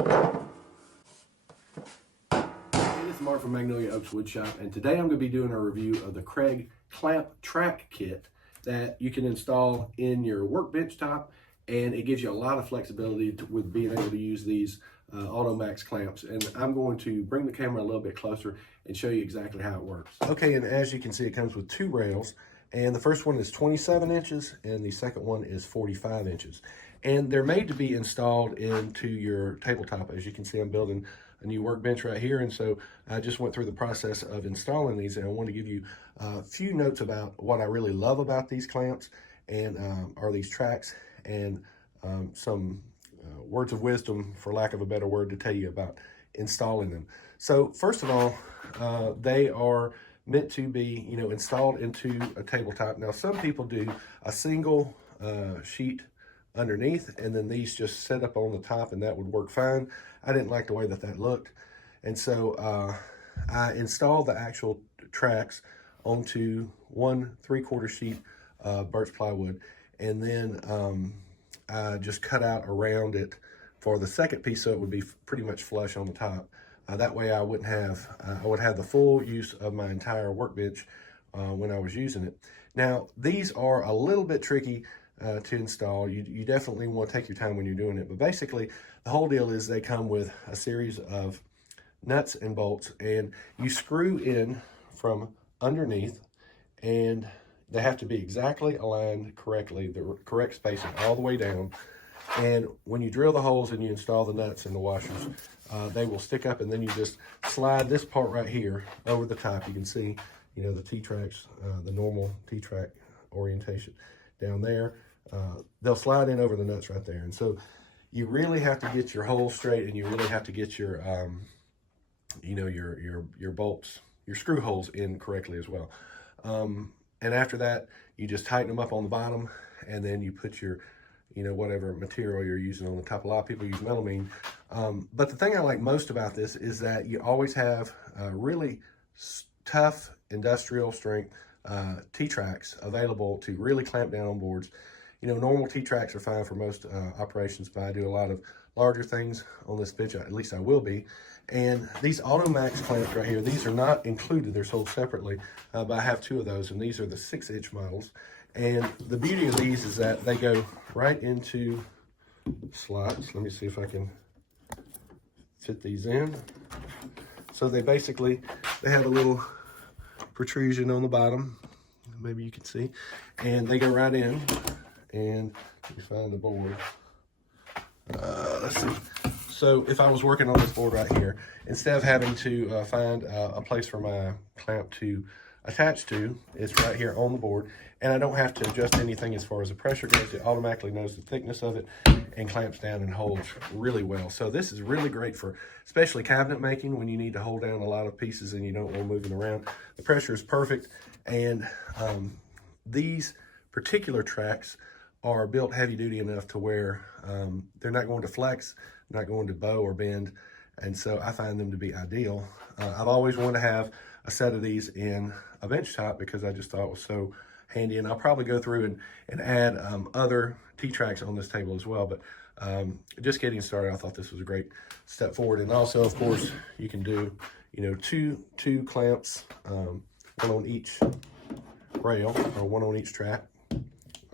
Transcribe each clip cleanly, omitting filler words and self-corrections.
It's Mark from Magnolia Woodshop, and today I'm going to be doing a review of the Kreg Track Kit that you can install in your workbench top, and it gives you a lot of flexibility with being able to use these Automax clamps. And I'm going to bring the camera a little bit closer and show you exactly how it works. Okay, and as you can see, it comes with two rails, and the first one is 27 inches and the second one is 45 inches. And they're made to be installed into your tabletop. As you can see, I'm building a new workbench right here, and so I just went through the process of installing these, and I want to give you a few notes about what I really love about these clamps and are these tracks, and some words of wisdom, for lack of a better word, to tell you about installing them. So first of all, they are meant to be, installed into a tabletop. Now, some people do a single sheet underneath, and then these just set up on the top, and that would work fine. I didn't like the way that looked, and so I installed the actual tracks onto 1 3/4 sheet birch plywood, and then I just cut out around it for the second piece so it would be pretty much flush on the top. That way I would have the full use of my entire workbench when I was using it. Now, these are a little bit tricky to install. You definitely want to take your time when you're doing it, but basically the whole deal is they come with a series of nuts and bolts, and you screw in from underneath, and they have to be exactly aligned correctly, the correct spacing all the way down. And when you drill the holes and you install the nuts and the washers, they will stick up, and then you just slide this part right here over the top. You can see, the T-tracks, the normal T-track orientation down there. They'll slide in over the nuts right there. And so you really have to get your holes straight, and you really have to get your, your bolts, your screw holes in correctly as well. And after that, you just tighten them up on the bottom, and then you put your, whatever material you're using on the top. A lot of people use melamine. But the thing I like most about this is that you always have really tough industrial strength T-tracks available to really clamp down on boards. Normal T-tracks are fine for most operations, but I do a lot of larger things on this bench, at least I will be. And these Automax clamps right here, these are not included, they're sold separately, but I have two of those, and these are the 6-inch models. And the beauty of these is that they go right into slots. Let me see if I can fit these in. So they have a little protrusion on the bottom, maybe you can see, and they go right in. And you find the board. Let's see. So if I was working on this board right here, instead of having to find a place for my clamp to attach to, it's right here on the board, and I don't have to adjust anything as far as the pressure goes. It automatically knows the thickness of it and clamps down and holds really well. So this is really great for especially cabinet making, when you need to hold down a lot of pieces and you don't want to move them around. The pressure is perfect, and these particular tracks are built heavy duty enough to where they're not going to flex, not going to bow or bend, and so I find them to be ideal. I've always wanted to have a set of these in a bench top because I just thought it was so handy, and I'll probably go through and add other T-tracks on this table as well, but just getting started, I thought this was a great step forward. And also, of course, you can do two clamps, one on each rail or one on each track.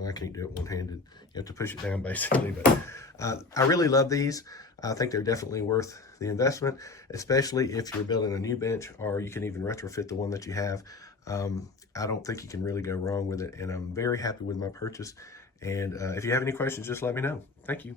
I can't do it one-handed. You have to push it down basically, but I really love these. I think they're definitely worth the investment, especially if you're building a new bench, or you can even retrofit the one that you have. I don't think you can really go wrong with it, and I'm very happy with my purchase. And if you have any questions, just let me know. Thank you.